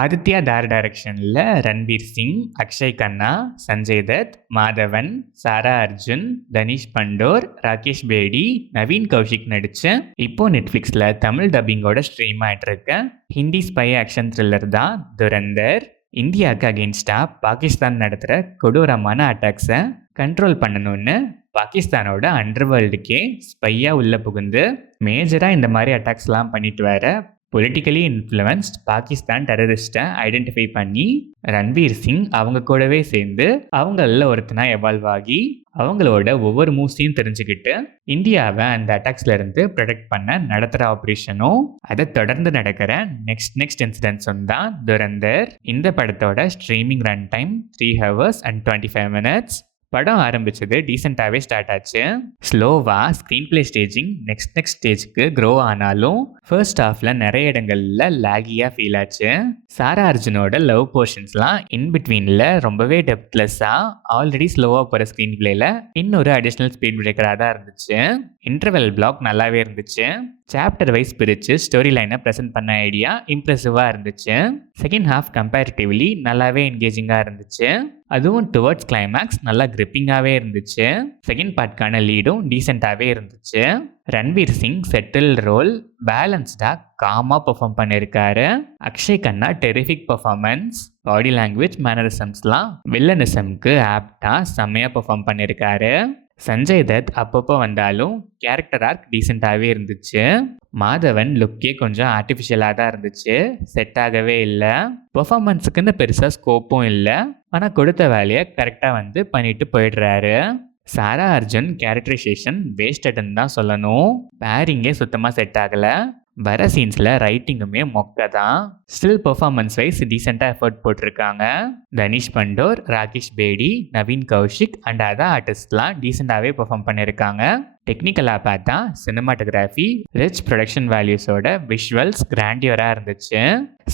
ஆதித்யா தார் டைரக்ஷன்ல ரன்வீர் சிங், அக்ஷய் கண்ணா, சஞ்சய் தத், மாதவன், சாரா அர்ஜுன், தனிஷ் பண்டோர், ராகேஷ் பேடி, நவீன் கௌஷிக் நடிச்ச இப்போ நெட்ஃப்ளிக்ஸ்ல தமிழ் டப்பிங்கோட ஸ்ட்ரீம் ஆயிட்டு இருக்க ஹிந்தி ஸ்பை ஆக்ஷன் த்ரில்லர் தான் துரந்தர். இந்தியாவுக்கு அகெயின்ஸ்டா பாகிஸ்தான் நடத்துகிற கொடூரமான அட்டாக்ஸை கண்ட்ரோல் பண்ணணும்னு பாகிஸ்தானோட அண்டர்வேர்ல்டுக்கே ஸ்பையாக உள்ள புகுந்து மேஜராக இந்த மாதிரி அட்டாக்ஸ்லாம் பண்ணிட்டு வர பொலிட்டிக்கலி இன்ஃப்ளூயன்ஸ்ட் பாகிஸ்தான் டெரரிஸ்ட்டை ஐடென்டிஃபை பண்ணி ரன்வீர் சிங் அவங்க கூடவே சேர்ந்து அவங்கள ஒருத்தனா எவால்வ் ஆகி அவங்களோட ஒவ்வொரு மூவ்ஸையும் தெரிஞ்சுக்கிட்டு இந்தியாவை அந்த அட்டாக்ஸ்ல இருந்து ப்ரொடெக்ட் பண்ண நடத்துகிற ஆப்ரேஷனும் அதை தொடர்ந்து நடக்கிற நெக்ஸ்ட் இன்சிடென்ட்ஸும் தான் துரந்தர். இந்த படத்தோட streaming run time 3 hours and 25 minutes. படம் ஆரம்பிச்சது டீசெண்டாகவே ஸ்டார்ட் ஆச்சு. ஸ்லோவாக ஸ்க்ரீன் பிளே ஸ்டேஜிங் நெக்ஸ்ட் ஸ்டேஜ்க்கு க்ரோ ஆனாலும் ஃபர்ஸ்ட் ஹாஃபில் நிறைய இடங்கள்ல லேகியாக ஃபீல் ஆச்சு. சாரா அர்ஜுனோட லவ் போர்ஷன்ஸ்லாம் இன்பிட்வீனில் ரொம்பவே டெப்த்லெஸ்ஸாக ஆல்ரெடி ஸ்லோவாக போகிற ஸ்க்ரீன் பிளேல இன்னொரு அடிஷ்னல் ஸ்பீட் பிரேக்கராக தான் இருந்துச்சு. இன்டர்வெல் பிளாக் நல்லாவே இருந்துச்சு. சாப்டர் வைஸ் பிரித்து ஸ்டோரி லைனை ப்ரெசென்ட் பண்ண ஐடியா இம்ப்ரெசிவாக இருந்துச்சு. செகண்ட் ஹாஃப் கம்பேரிட்டிவ்லி நல்லாவே என்கேஜிங்காக இருந்துச்சு. அதுவும் டுவர்ட்ஸ் கிளைமேக்ஸ் நல்லா கிரிப்பிங்காகவே இருந்துச்சு. செகண்ட் பார்ட்கான லீடும் டீசெண்டாகவே இருந்துச்சு. ரன்வீர் சிங் செட்டில் ரோல் பேலன்ஸ்டாக காமாக பெர்ஃபார்ம் பண்ணியிருக்காரு. அக்ஷய் கண்ணா டெரிஃபிக் பர்ஃபார்மன்ஸ், பாடி லாங்குவேஜ் மேனரிசம்ஸ்லாம் வில்லனிசம்க்கு ஆப்டாக செம்மையாக பெர்ஃபார்ம் பண்ணியிருக்காரு. சஞ்சய் தத் அப்பப்போ வந்தாலும் கேரக்டர் ஆர்க் டீசெண்டாகவே இருந்துச்சு. மாதவன் லுக்கே கொஞ்சம் ஆர்டிஃபிஷியலாக தான் இருந்துச்சு, செட் ஆகவே இல்லை. பெர்ஃபார்மன்ஸுக்குன்னு பெருசாக ஸ்கோப்பும் இல்லை, ஆனால் கொடுத்த வேலையை கரெக்டாக வந்து பண்ணிட்டு போயிடுறாரு. சாரா அர்ஜுன் கேரக்டரைசேஷன் வேஸ்டட்னு தான் சொல்லணும். பேரிங்கே சுத்தமாக செட் ஆகலை. வர சீன்ஸில் ரைட்டிங்குமே மொக்க தான். ஸ்டில் பெர்ஃபார்மன்ஸ் வைஸ் டீசெண்டாக எஃபர்ட் போட்டிருக்காங்க. தனிஷ் பண்டோர், ராகேஷ் பேடி, நவீன் கௌஷிக் அண்ட் அதர் ஆர்டிஸ்ட்லாம் டீசெண்டாகவே பெர்ஃபார்ம் பண்ணியிருக்காங்க. டெக்னிக்கலாக பார்த்தா சினிமாட்டோகிராஃபி ரிச் ப்ரொடக்ஷன் வேல்யூஸோட விஷுவல்ஸ் கிராண்டியராக இருந்துச்சு.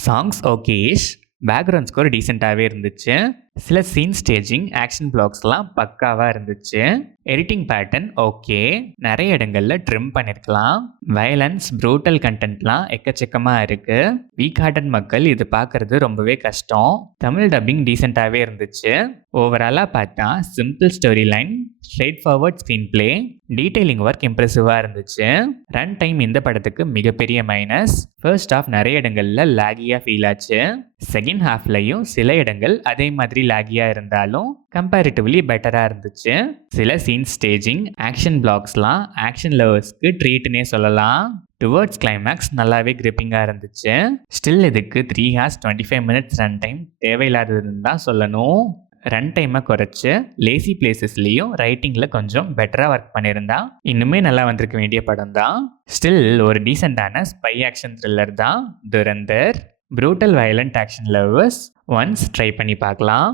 சாங்ஸ் ஓகேஷ், பேக்ரவுண்ட் ஸ்கோர் டீசெண்டாகவே இருந்துச்சு. சில சீன் ஸ்டேஜிங் ஆக்ஷன் பிளாக்ஸ்லாம் பக்காவாக இருந்துச்சு. எடிட்டிங் பேட்டர்ன் ஓகே, நிறைய இடங்களில் ட்ரிம் பண்ணியிருக்கலாம். வயலன்ஸ் ப்ரூட்டல் கண்டென்ட்லாம் எக்கச்சக்கமாக இருக்குது. வீக் ஹார்ட்டட் மக்கள் இது பார்க்குறது ரொம்பவே கஷ்டம். தமிழ் டப்பிங் டீசெண்டாகவே இருந்துச்சு. ஓவராலாக பார்த்தா simple story line, straightforward screenplay, detailing work இம்ப்ரெசிவாக இருந்துச்சு. ரன் டைம் இந்த படத்துக்கு மிகப்பெரிய மைனஸ். ஃபர்ஸ்ட் ஹாஃப் நிறைய இடங்களில் லேகியாக ஃபீல் ஆச்சு. செகண்ட் ஹாஃப்லையும் சில இடங்கள் அதே மாதிரி லேகியாக இருந்தாலும் கம்பேரிட்டிவ்லி பெட்டராக இருந்துச்சு. சில சீன் ஸ்டேஜிங் ஆக்ஷன் பிளாக்ஸ்லாம் ஆக்ஷன் லவர்ஸ்க்கு ட்ரீட்னே சொல்லலாம். டுவர்ட்ஸ் கிளைமேக்ஸ் நல்லாவே கிரிப்பிங்காக இருந்துச்சு. ஸ்டில் இதுக்கு 3 hours 25 minutes ரன் டைம் தேவையில்லாததுன்னு தான் சொல்லணும். ரன் டைமை குறைச்சி லேசி பிளேசஸ்லேயும் ரைட்டிங்கில் கொஞ்சம் பெட்டராக ஒர்க் பண்ணியிருந்தா இன்னுமே நல்லா வந்திருக்க வேண்டிய படம் தான். ஸ்டில் ஒரு டீசெண்டான ஸ்பை ஆக்ஷன் த்ரில்லர் தான் Durandhar. Brutal violent action lovers once try பண்ணி பார்க்கலாம்.